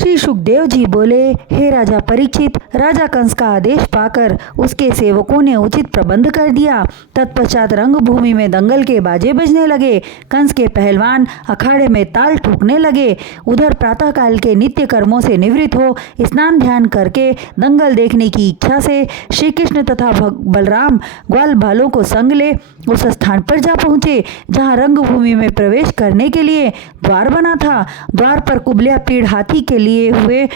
श्री सुखदेव जी बोले, हे राजा परीक्षित, राजा कंस का आदेश पाकर उसके सेवकों ने उचित प्रबंध कर दिया। तत्पश्चात रंगभूमि में दंगल के बाजे बजने लगे। कंस के पहलवान अखाड़े में ताल ठोकने लगे। उधर प्रातःकाल के नित्य कर्मों से निवृत्त हो स्नान ध्यान करके दंगल देखने की इच्छा से श्री कृष्ण तथा बलराम ग्वाल बालों को संग ले उस स्थान पर जा पहुंचे जहां रंगभूमि में प्रवेश करने के लिए द्वार बना था। द्वार पर कुबल्या पीड़ हाथी के लिए हुए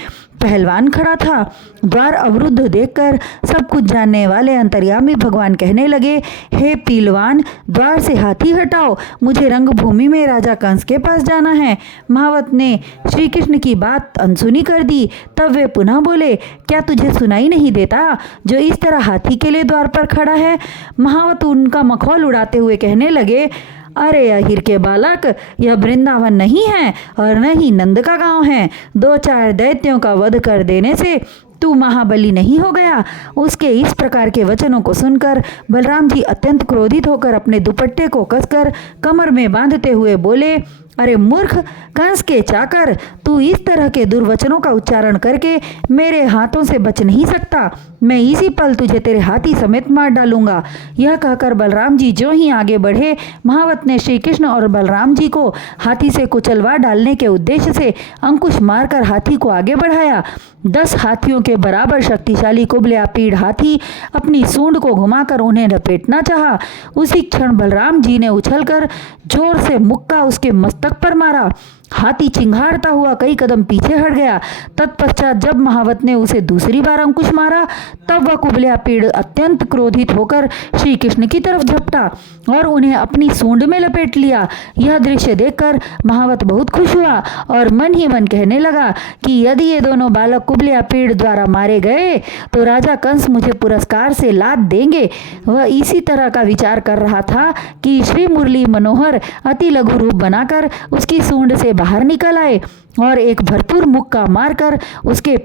पहलवान खड़ा था। द्वार अवरुद्ध देखकर सब कुछ जानने वाले अंतर्यामी भगवान कहने लगे, हे पीलवान, द्वार से हाथी हटाओ, मुझे रंगभूमि में राजा कंस के पास जाना है। महावत ने श्री कृष्ण की बात अनसुनी कर दी। तब वे पुनः बोले, क्या तुझे सुनाई नहीं देता जो इस तरह हाथी के लिए द्वार पर खड़ा है? महावत उनका मखौल उड़ाते हुए कहने लगे, अरे अहिर के बालक, यह वृंदावन नहीं है और न ही नंद का गांव है। 2-4 दैत्यों का वध कर देने से तू महाबली नहीं हो गया। उसके इस प्रकार के वचनों को सुनकर बलराम जी अत्यंत क्रोधित होकर अपने दुपट्टे को कसकर कमर में बांधते हुए बोले, अरे मूर्ख, कंस के चाकर, तू इस तरह के दुर्वचनों का उच्चारण करके मेरे हाथों से बच नहीं सकता। मैं इसी पल तुझे तेरे हाथी समेत मार डालूंगा। यह कहकर बलराम जी जो ही आगे बढ़े, महावत ने श्री कृष्ण और बलराम जी को हाथी से कुचलवा डालने के उद्देश्य से अंकुश मारकर हाथी को आगे बढ़ाया। 10 हाथियों के बराबर शक्तिशाली कुबल्या पीड़ हाथी अपनी सूंड को घुमाकर उन्हें लपेटना चाहा। उसी क्षण बलराम जी ने उछलकर जोर से मुक्का उसके मस्तक पर मारा। हाथी चिंघाड़ता हुआ कई कदम पीछे हट गया। तत्पश्चात जब महावत ने उसे दूसरी बार अंकुश मारा, तब वह कुबल्या पीड़ अत्यंत क्रोधित होकर श्री कृष्ण की तरफ झपटा और उन्हें अपनी सूंड में लपेट लिया। यह दृश्य देखकर महावत बहुत खुश हुआ और मन ही मन कहने लगा कि यदि ये दोनों बालक कुबल्या पीड़ द्वारा मारे गए तो राजा कंस मुझे पुरस्कार से लाद देंगे। वह इसी तरह का विचार कर रहा था कि श्री मुरली मनोहर अति लघु रूप बनाकर उसकी सूंड से बाहर निकल आए और एक भरपूर मुक्का मारकर उसके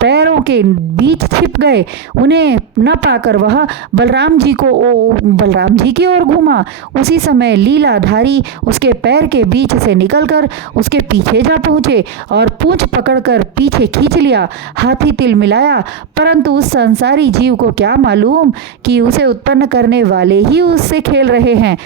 पैरों के बीच छिप गए। उन्हें न पाकर वह बलराम जी की ओर घूमा। उसी समय लीलाधारी उसके पैर के बीच से निकलकर उसके पीछे जा पहुंचे और पूंछ पकड़कर पीछे खींच लिया। हाथी तिल मिलाया, परंतु उस संसारी जीव को क्या मालूम कि उसे उत्पन्न करने वाले ही उससे खेल रहे हैं।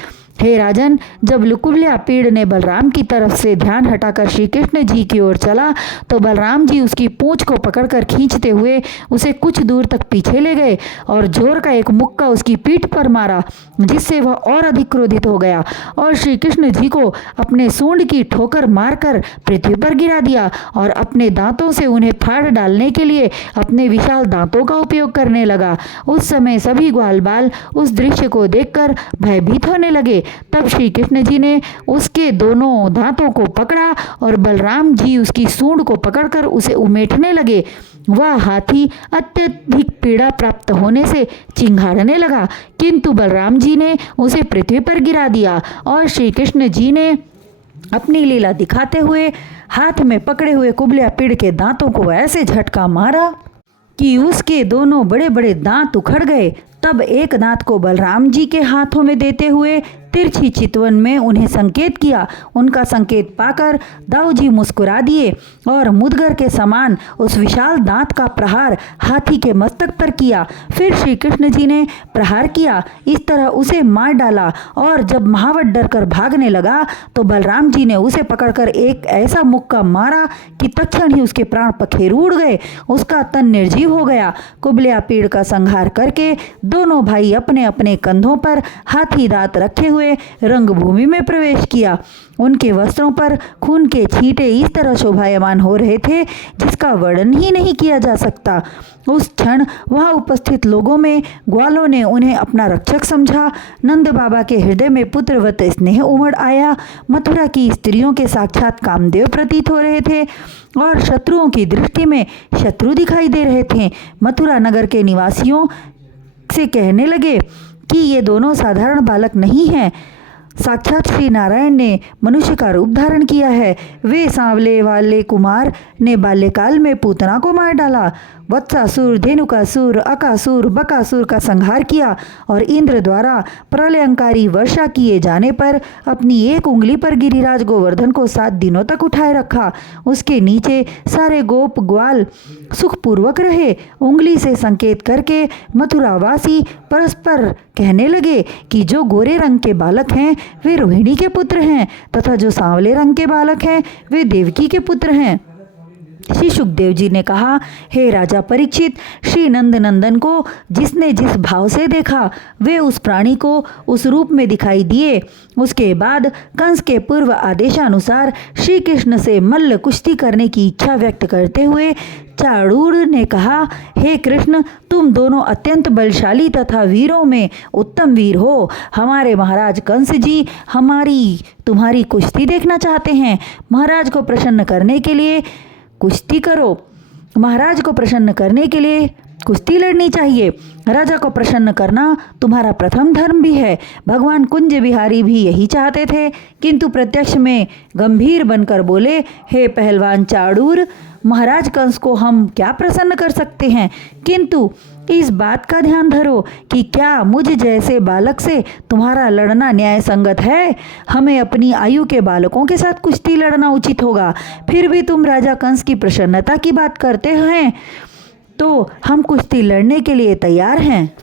हे राजन, जब कुबल्या पीड़ ने बलराम की तरफ से ध्यान हटाकर श्री कृष्ण जी की ओर चला तो बलराम जी उसकी पूंछ को पकड़कर खींचते हुए उसे कुछ दूर तक पीछे ले गए और जोर का एक मुक्का उसकी पीठ पर मारा, जिससे वह और अधिक क्रोधित हो गया और श्री कृष्ण जी को अपने सूंड की ठोकर मारकर पृथ्वी पर गिरा दिया और अपने दांतों से उन्हें फाड़ डालने के लिए अपने विशाल दांतों का उपयोग करने लगा। उस समय सभी ग्वाल बाल उस दृश्य को देखकर भयभीत होने लगे। तब श्री कृष्ण जी ने उसके दोनों दांतों को पकड़ा और बलराम जी उसकी सूंड को पकड़कर उसे उमेटने लगे। वह हाथी अत्यधिक पीड़ा प्राप्त होने से चिंघाड़ने लगा, किंतु बलराम जी ने उसे पृथ्वी पर गिरा दिया और श्री कृष्ण जी ने अपनी लीला दिखाते हुए हाथ में पकड़े हुए कुबल्या पीड़ के दांतों को ऐसे झटका मारा कि उसके दोनों बड़े बड़े दांत उखड़ गए। तब एक दांत को बलराम जी के हाथों में देते हुए तिरछी चितवन में उन्हें संकेत किया। उनका संकेत पाकर दाऊ जी मुस्कुरा दिए और मुदगर के समान उस विशाल दांत का प्रहार हाथी के मस्तक पर किया। फिर श्री कृष्ण जी ने प्रहार किया, इस तरह उसे मार डाला और जब महावत डरकर भागने लगा तो बलराम जी ने उसे पकड़कर एक ऐसा मुक्का मारा कि तत्क्षण ही उसके प्राण पखेरु उड़ गए, उसका तन निर्जीव हो गया। कुबल्या पीड़ का संहार करके दोनों भाई अपने अपने कंधों पर हाथी दांत रखे हुए रंगभूमि में प्रवेश किया। उनके वस्त्रों पर खून के छींटे इस तरह शोभायमान हो रहे थे जिसका वर्णन ही नहीं किया जा सकता। उस क्षण वहां उपस्थित लोगों में ग्वालों ने उन्हें अपना रक्षक समझा। नंद बाबा के हृदय में पुत्रवत स्नेह उमड़ आया। मथुरा की स्त्रियों के साक्षात कामदेव प्रतीत हो रहे थे और शत्रुओं की दृष्टि में शत्रु दिखाई दे रहे थे। मथुरा नगर के निवासियों से कहने लगे कि ये दोनों साधारण बालक नहीं हैं, साक्षात श्री नारायण ने मनुष्य का रूप धारण किया है। वे सांवले वाले कुमार ने बाल्यकाल में पूतना को मार डाला, वत्सासुर, धेनुकासुर, अकासुर, बकासुर का संहार किया और इंद्र द्वारा प्रलयंकारी वर्षा किए जाने पर अपनी एक उंगली पर गिरिराज गोवर्धन को 7 दिनों तक उठाए रखा। उसके नीचे सारे गोप ग्वाल सुखपूर्वक रहे। उंगली से संकेत करके मथुरावासी परस्पर कहने लगे कि जो गोरे रंग के बालक हैं वे रोहिणी के पुत्र हैं तथा जो सांवले रंग के बालक हैं वे देवकी के पुत्र हैं। श्री सुखदेव जी ने कहा, हे राजा परीक्षित, श्री नंद नंदन को जिसने जिस भाव से देखा वे उस प्राणी को उस रूप में दिखाई दिए। उसके बाद कंस के पूर्व आदेशानुसार श्री कृष्ण से मल्ल कुश्ती करने की इच्छा व्यक्त करते हुए चाणूर ने कहा, हे कृष्ण, तुम दोनों अत्यंत बलशाली तथा वीरों में उत्तम वीर हो। हमारे महाराज कंस जी तुम्हारी कुश्ती देखना चाहते हैं। महाराज को प्रसन्न करने के लिए कुश्ती करो। महाराज को प्रसन्न करने के लिए कुश्ती लड़नी चाहिए। राजा को प्रसन्न करना तुम्हारा प्रथम धर्म भी है। भगवान कुंज बिहारी भी यही चाहते थे, किंतु प्रत्यक्ष में गंभीर बनकर बोले, हे पहलवान चाणूर, महाराज कंस को हम क्या प्रसन्न कर सकते हैं, किंतु इस बात का ध्यान धरो कि क्या मुझ जैसे बालक से तुम्हारा लड़ना न्याय संगत है। हमें अपनी आयु के बालकों के साथ कुश्ती लड़ना उचित होगा। फिर भी तुम राजा कंस की प्रसन्नता की बात करते हैं, तो हम कुश्ती लड़ने के लिए तैयार हैं।